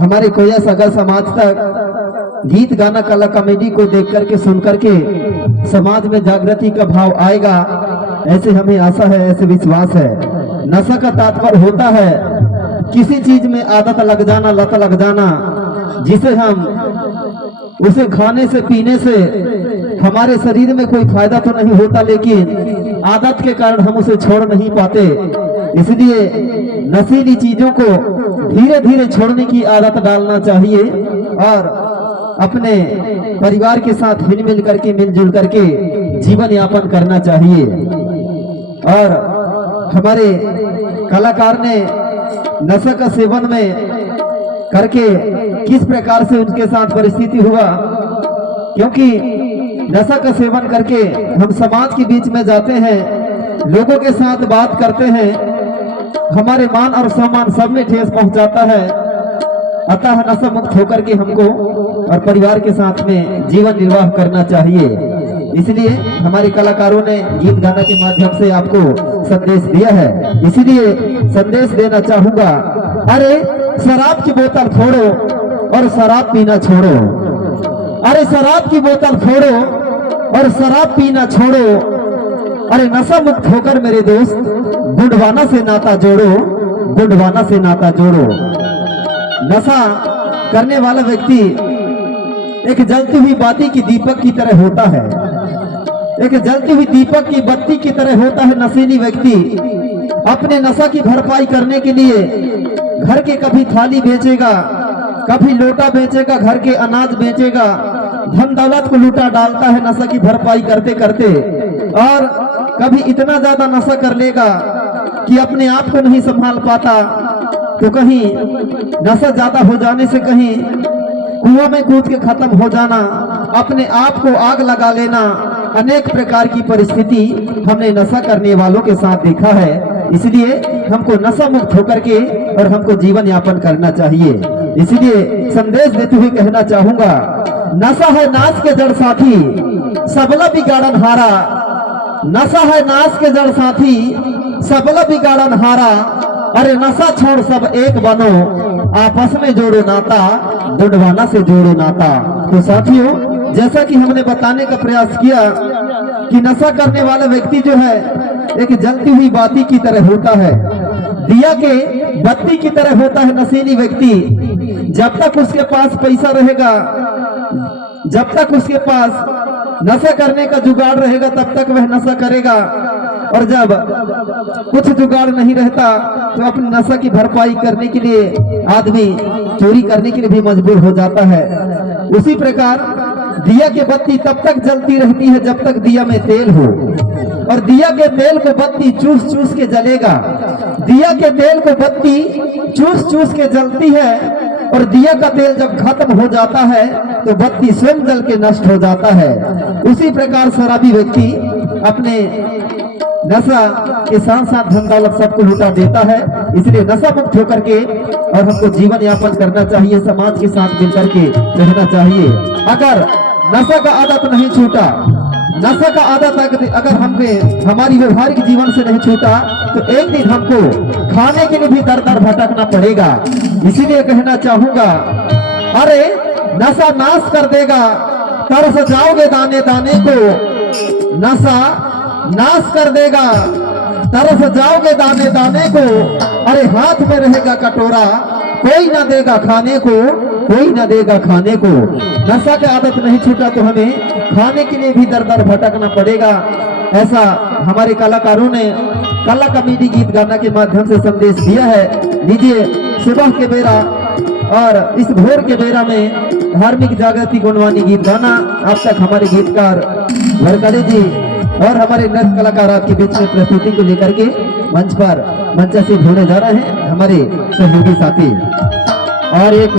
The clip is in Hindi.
हमारे कोया सगा समाज तक गीत गाना कला कॉमेडी को देख करके सुन करके समाज में जागृति का भाव आएगा, ऐसे हमें आशा है, ऐसे विश्वास है। नशा का तात्पर्य होता है किसी चीज में आदत लग जाना, लत लग जाना, जिसे हम उसे खाने से पीने से हमारे शरीर में कोई फायदा तो नहीं होता, लेकिन आदत के कारण हम उसे छोड़ नहीं पाते। इसलिए नशीली चीजों को धीरे धीरे छोड़ने की आदत डालना चाहिए और अपने परिवार के साथ मिल करके, मिलजुल करके जीवन यापन करना चाहिए। और हमारे कलाकार ने नशा का सेवन में करके किस प्रकार से उनके साथ परिस्थिति हुआ, क्योंकि नशा का सेवन करके हम समाज के बीच में जाते हैं, लोगों के साथ बात करते हैं, हमारे मान और सम्मान सब में ठेस पहुंचाता है। अतः नशा मुक्त होकर के हमको और परिवार के साथ में जीवन निर्वाह करना चाहिए। इसलिए हमारे कलाकारों ने गीत गाना के माध्यम से आपको संदेश दिया है। इसलिए संदेश देना चाहूंगा, अरे शराब की बोतल फोड़ो और शराब पीना छोड़ो। अरे शराब की बोतल फोड़ो और शराब पीना छोड़ो। अरे नशा मुक्त होकर मेरे दोस्त गुंडवाना से नाता जोड़ो, गुंडवाना से नाता जोड़ो। नशा करने वाला व्यक्ति एक जलती हुई बाती की दीपक की तरह होता है, एक जलती हुई दीपक की बत्ती की तरह होता है। नशीली व्यक्ति अपने नशा की भरपाई करने के लिए घर के कभी थाली बेचेगा, कभी लोटा बेचेगा, घर के अनाज बेचेगा, धन दौलत को लूटा डालता है नशा की भरपाई करते करते। और कभी इतना ज्यादा नशा कर लेगा कि अपने आप को नहीं संभाल पाता, तो कहीं नशा ज्यादा हो जाने से कहीं कुआं में कूद के खत्म हो जाना, अपने आप को आग लगा लेना, अनेक प्रकार की परिस्थिति हमने नशा करने वालों के साथ देखा है। इसलिए हमको नशा मुक्त होकर के और हमको जीवन यापन करना चाहिए। इसलिए संदेश देते हुए कहना चाहूंगा, नशा है नाश के जड़ साथी, सबला बिगाड़न हारा। नशा है नाश के जड़ साथी, सबला बिगाड़न हारा। अरे नशा छोड़ सब एक बनो, आपस में जोड़ो नाता, गुंडवाना से जोड़ो नाता। तो साथियों, जैसा कि हमने बताने का प्रयास किया कि नशा करने वाला व्यक्ति जो है एक जलती हुई बाती की तरह होता है, दिया के बत्ती की तरह होता है। नशीली व्यक्ति जब तक उसके पास पैसा रहेगा, जब तक उसके पास नशा करने का जुगाड़ रहेगा, तब तक वह नशा करेगा। और जब कुछ जुगाड़ नहीं रहता तो अपनी नशा की भरपाई करने के लिए आदमी चोरी करने के लिए भी मजबूर हो जाता है। उसी प्रकार दिया की बत्ती तब तक जलती रहती है जब तक दिया में तेल हो, और दिया के तेल को बत्ती चूस चूस के जलेगा। दिया के तेल को बत्ती चूस चूस के जलती है, और दिया का तेल जब खत्म हो जाता है तो बत्ती स्वयं जल के नष्ट हो जाता है। उसी प्रकार शराबी व्यक्ति अपने नशा के साथ साथ धन दौलत सबको लुटा देता है। इसलिए नशा मुक्त होकर के और हमको जीवन यापन करना चाहिए, समाज के साथ मिलकर के रहना चाहिए। अगर नशा का आदत नहीं छूटा, नशा का आदत अगर हमके हमारी व्यवहारिक जीवन से नहीं छूटा, तो एक दिन हमको खाने के लिए भी दर दर भटकना पड़ेगा। इसीलिए कहना चाहूंगा, अरे नशा नाश कर देगा, तरस जाओगे दाने दाने को। नशा नाश कर देगा, तरस जाओगे दाने दाने को। अरे हाथ में रहेगा कटोरा, कोई ना देगा खाने को, कोई ना देगा खाने को। नशा की आदत नहीं छूटा तो हमें खाने के लिए भी दर दर भटकना पड़ेगा। ऐसा हमारे कलाकारों ने कला कॉमेडी गीत गाना के माध्यम से संदेश दिया है। लीजिए, सुबह के बेरा और इस भोर के बेरा में धार्मिक जागृति गुणवानी गीत गाना अब तक हमारे गीतकार लड़कड़े जी और हमारे नृत्य कलाकार आपके बीच में प्रस्तुति को लेकर के मंच से जोड़े जा रहे हैं हमारे सहयोगी साथी। और एक